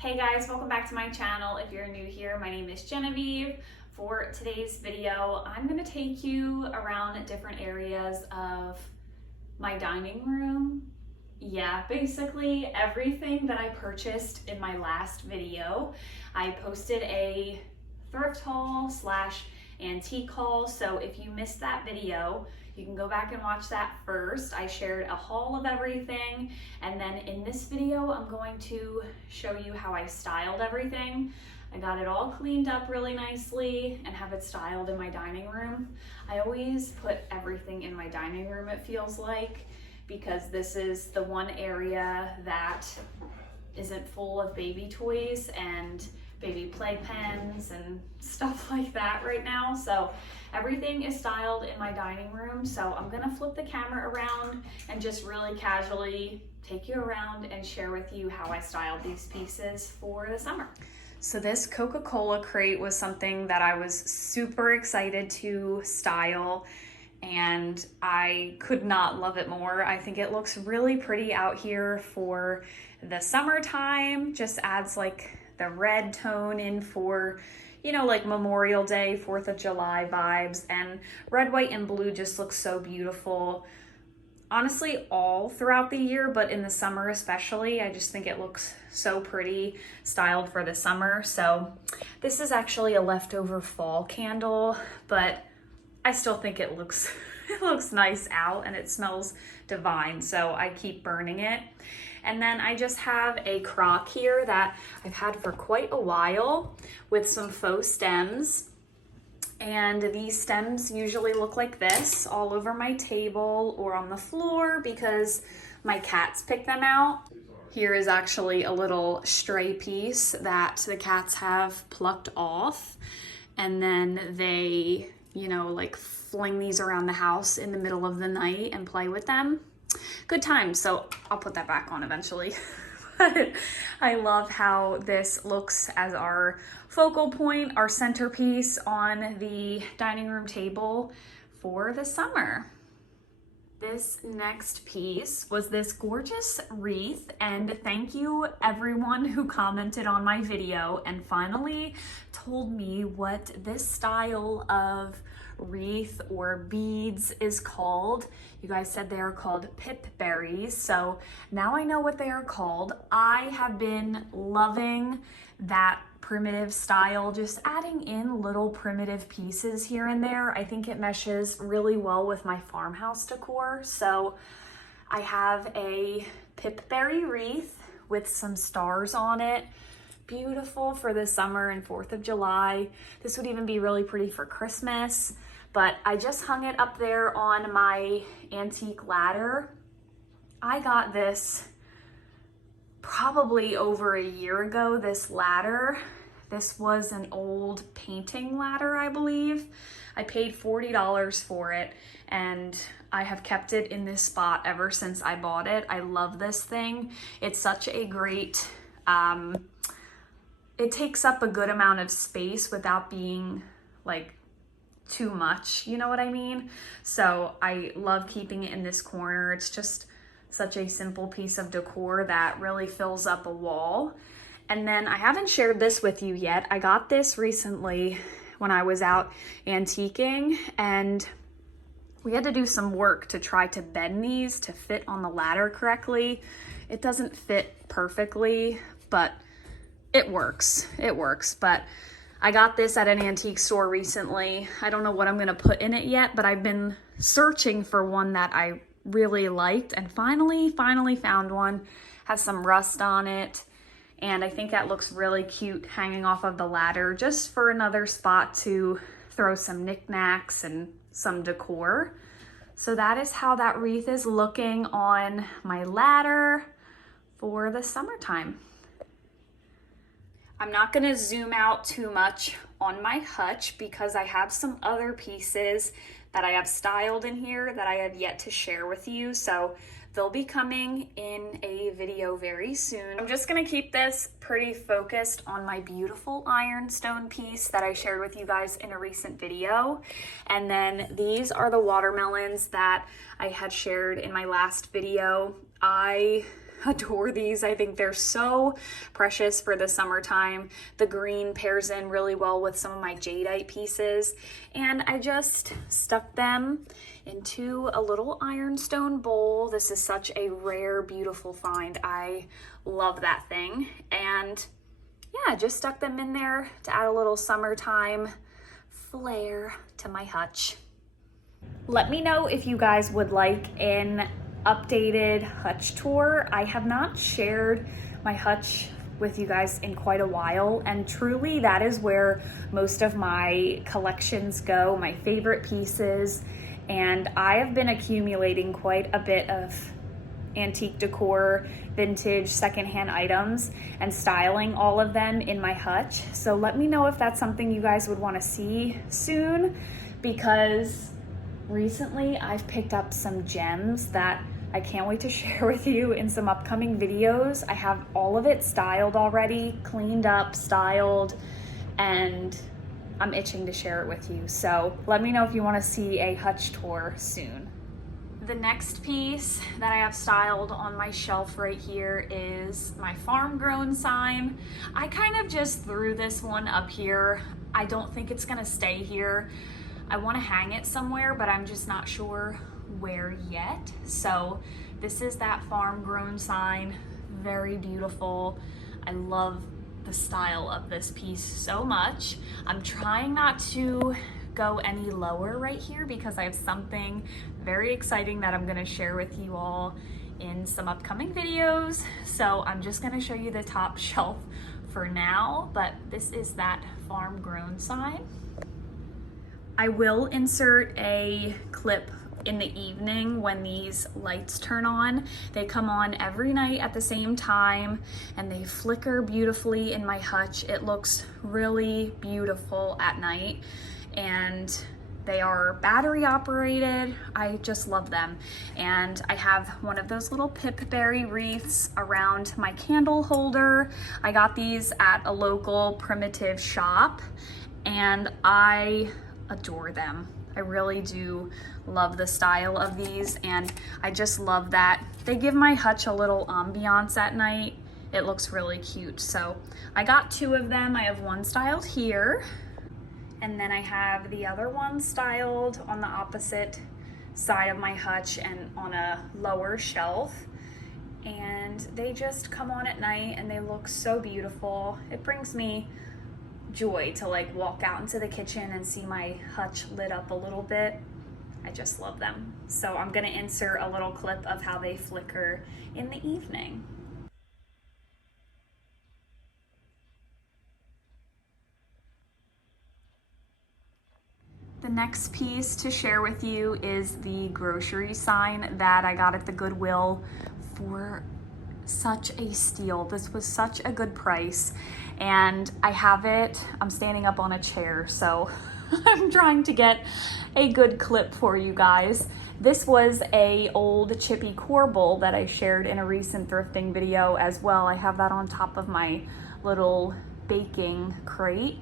Hey guys, welcome back to my channel. If you're new here, my name is Genevieve. For today's video, I'm going to take you around different areas of my dining room. Yeah, basically everything that I purchased in my last video. I posted a thrift haul / antique haul, so if you missed that video, you can go back and watch that first. I shared a haul of everything, and then in this video, I'm going to show you how I styled everything. I got it all cleaned up really nicely and have it styled in my dining room. I always put everything in my dining room, it feels like, because this is the one area that isn't full of baby toys and baby playpens and stuff like that right now. So everything is styled in my dining room. So I'm gonna flip the camera around and just really casually take you around and share with you how I styled these pieces for the summer. So this Coca-Cola crate was something that I was super excited to style, and I could not love it more. I think it looks really pretty out here for the summertime. Just adds like the red tone in for, you know, like Memorial Day, 4th of July vibes, and red, white, and blue just looks so beautiful. Honestly, all throughout the year, but in the summer especially, I just think it looks so pretty, styled for the summer. So this is actually a leftover fall candle, but I still think it looks nice out and it smells divine, so I keep burning it. And then I just have a crock here that I've had for quite a while with some faux stems. And these stems usually look like this all over my table or on the floor because my cats pick them out. Here is actually a little stray piece that the cats have plucked off, and then they, you know, like fling these around the house in the middle of the night and play with them. Good times. So I'll put that back on eventually. But I love how this looks as our focal point, our centerpiece on the dining room table for the summer. This next piece was this gorgeous wreath, and thank you everyone who commented on my video and finally told me what this style of wreath or beads is called. You guys said they are called pip berries, so now I know what they are called. I have been loving that primitive style, just adding in little primitive pieces here and there. I think it meshes really well with my farmhouse decor. So I have a pipberry wreath with some stars on it. Beautiful for the summer and 4th of July. This would even be really pretty for Christmas, but I just hung it up there on my antique ladder. I got this probably over a year ago, this ladder. This was an old painting ladder, I believe. I paid $40 for it, and I have kept it in this spot ever since I bought it. I love this thing. It's such a great, it takes up a good amount of space without being like too much, you know what I mean? So I love keeping it in this corner. It's just such a simple piece of decor that really fills up a wall. And then I haven't shared this with you yet. I got this recently when I was out antiquing, and we had to do some work to try to bend these to fit on the ladder correctly. It doesn't fit perfectly, but it works. It works. But I got this at an antique store recently. I don't know what I'm going to put in it yet, but I've been searching for one that I really liked and finally found one. Has some rust on it, and I think that looks really cute hanging off of the ladder just for another spot to throw some knickknacks and some decor. So that is how that wreath is looking on my ladder for the summertime. I'm not gonna zoom out too much on my hutch because I have some other pieces that I have styled in here that I have yet to share with you. So they'll be coming in a video very soon. I'm just gonna keep this pretty focused on my beautiful ironstone piece that I shared with you guys in a recent video. And then these are the watermelons that I had shared in my last video. I adore these. I think they're so precious for the summertime. The green pairs in really well with some of my jadeite pieces. And I just stuck them into a little ironstone bowl. This is such a rare, beautiful find. I love that thing. And yeah, just stuck them in there to add a little summertime flair to my hutch. Let me know if you guys would like an updated hutch tour. I have not shared my hutch with you guys in quite a while, and truly that is where most of my collections go, my favorite pieces, and I have been accumulating quite a bit of antique decor, vintage, secondhand items, and styling all of them in my hutch. So let me know if that's something you guys would want to see soon, because recently I've picked up some gems that I can't wait to share with you in some upcoming videos. I have all of it styled already, cleaned up, styled, and I'm itching to share it with you. So let me know if you want to see a hutch tour soon. The next piece that I have styled on my shelf right here is my farm grown sign. I kind of just threw this one up here. I don't think it's gonna stay here. I want to hang it somewhere, but I'm just not sure where yet. So this is that farm grown sign. Very beautiful. I love the style of this piece so much. I'm trying not to go any lower right here because I have something very exciting that I'm going to share with you all in some upcoming videos. So I'm just going to show you the top shelf for now, but this is that farm grown sign. I will insert a clip in the evening when these lights turn on. They come on every night at the same time and they flicker beautifully in my hutch. It looks really beautiful at night, and they are battery operated. I just love them. And I have one of those little pipberry wreaths around my candle holder. I got these at a local primitive shop and I adore them. I really do love the style of these, and I just love that they give my hutch a little ambiance at night. It looks really cute. So I got two of them. I have one styled here, and then I have the other one styled on the opposite side of my hutch and on a lower shelf. And they just come on at night and they look so beautiful. It brings me joy to like walk out into the kitchen and see my hutch lit up a little bit. I just love them. So I'm gonna insert a little clip of how they flicker in the evening. The next piece to share with you is the grocery sign that I got at the Goodwill for such a steal. This was such a good price, and I have it, I'm standing up on a chair, so I'm trying to get a good clip for you guys. This was a old chippy core bowl that I shared in a recent thrifting video as well. I have that on top of my little baking crate.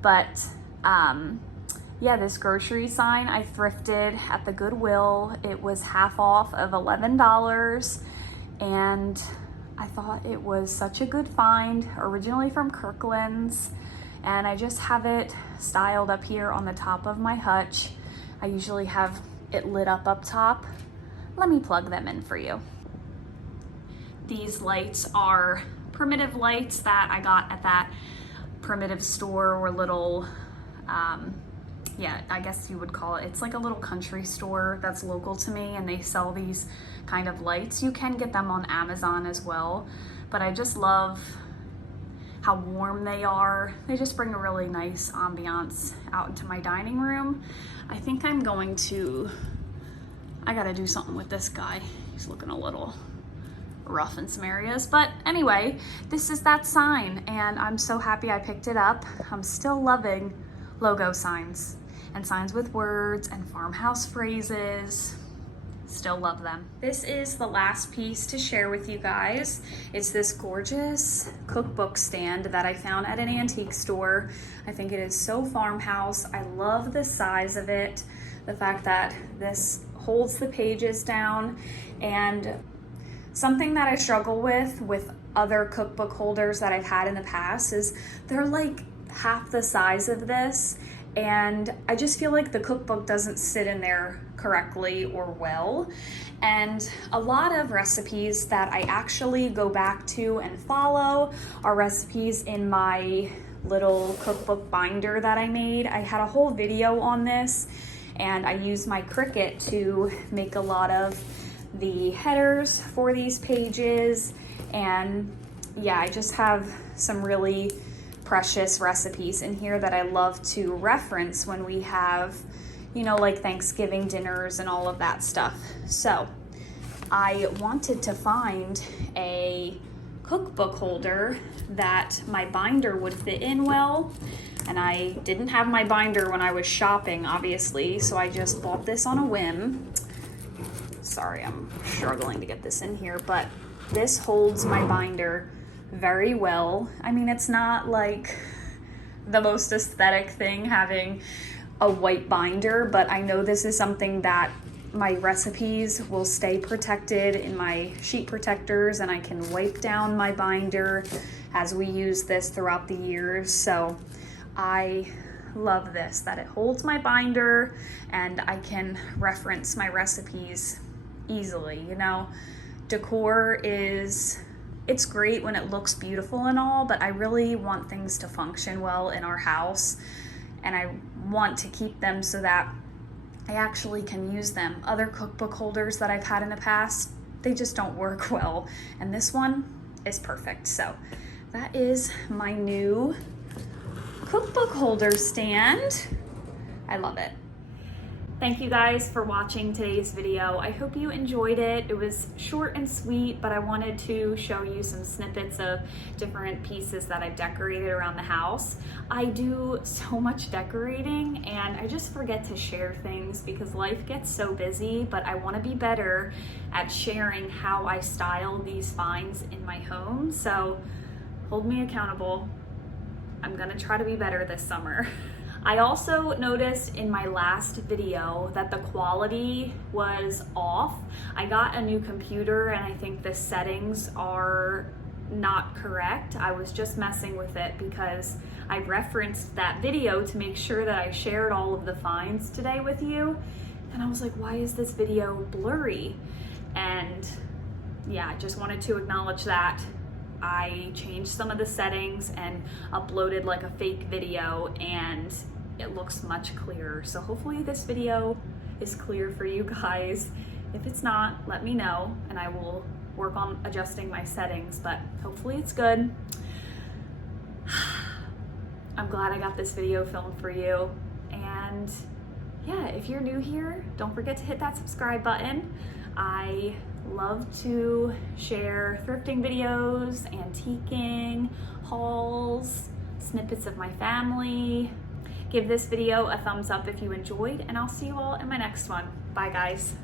But yeah, this grocery sign I thrifted at the Goodwill. It was half off of $11, and I thought it was such a good find, originally from Kirkland's, and I just have it styled up here on the top of my hutch. I usually have it lit up top. Let me plug them in for you. These lights are primitive lights that I got at that primitive store, or little yeah, I guess you would call it. It's like a little country store that's local to me, and they sell these kind of lights. You can get them on Amazon as well, but I just love how warm they are. They just bring a really nice ambiance out into my dining room. I think I'm going to, I gotta do something with this guy. He's looking a little rough in some areas, but anyway, this is that sign, and I'm so happy I picked it up. I'm still loving logo signs and signs with words and farmhouse phrases. Still love them. This is the last piece to share with you guys. It's this gorgeous cookbook stand that I found at an antique store. I think it is so farmhouse. I love the size of it, the fact that this holds the pages down, and Something that I struggle with other cookbook holders that I've had in the past is they're like half the size of this, and I just feel like the cookbook doesn't sit in there correctly or well. And a lot of recipes that I actually go back to and follow are recipes in my little cookbook binder that I made. I had a whole video on this, and I used my Cricut to make a lot of the headers for these pages. And yeah, I just have some really precious recipes in here that I love to reference when we have, you know, like Thanksgiving dinners and all of that stuff. So I wanted to find a cookbook holder that my binder would fit in well, and I didn't have my binder when I was shopping, obviously, so I just bought this on a whim. Sorry, I'm struggling to get this in here, but this holds my binder very well. I mean, it's not like the most aesthetic thing having a white binder, but I know this is something that my recipes will stay protected in my sheet protectors, and I can wipe down my binder as we use this throughout the years. So I love this, that it holds my binder and I can reference my recipes easily. You know, decor it's great when it looks beautiful and all, but I really want things to function well in our house, and I want to keep them so that I actually can use them. Other cookbook holders that I've had in the past, they just don't work well, and this one is perfect. So that is my new cookbook holder stand. I love it. Thank you guys for watching today's video. I hope you enjoyed it. It was short and sweet, but I wanted to show you some snippets of different pieces that I've decorated around the house. I do so much decorating and I just forget to share things because life gets so busy, but I want to be better at sharing how I style these finds in my home. So hold me accountable. I'm gonna try to be better this summer. I also noticed in my last video that the quality was off. I got a new computer and I think the settings are not correct. I was just messing with it because I referenced that video to make sure that I shared all of the finds today with you. And I was like, why is this video blurry? And yeah, I just wanted to acknowledge that. I changed some of the settings and uploaded like a fake video, and it looks much clearer. So hopefully this video is clear for you guys. If it's not, let me know and I will work on adjusting my settings, but hopefully it's good. I'm glad I got this video filmed for you. And yeah, if you're new here, don't forget to hit that subscribe button. I love to share thrifting videos, antiquing, hauls, snippets of my family. Give this video a thumbs up if you enjoyed, and I'll see you all in my next one. Bye guys.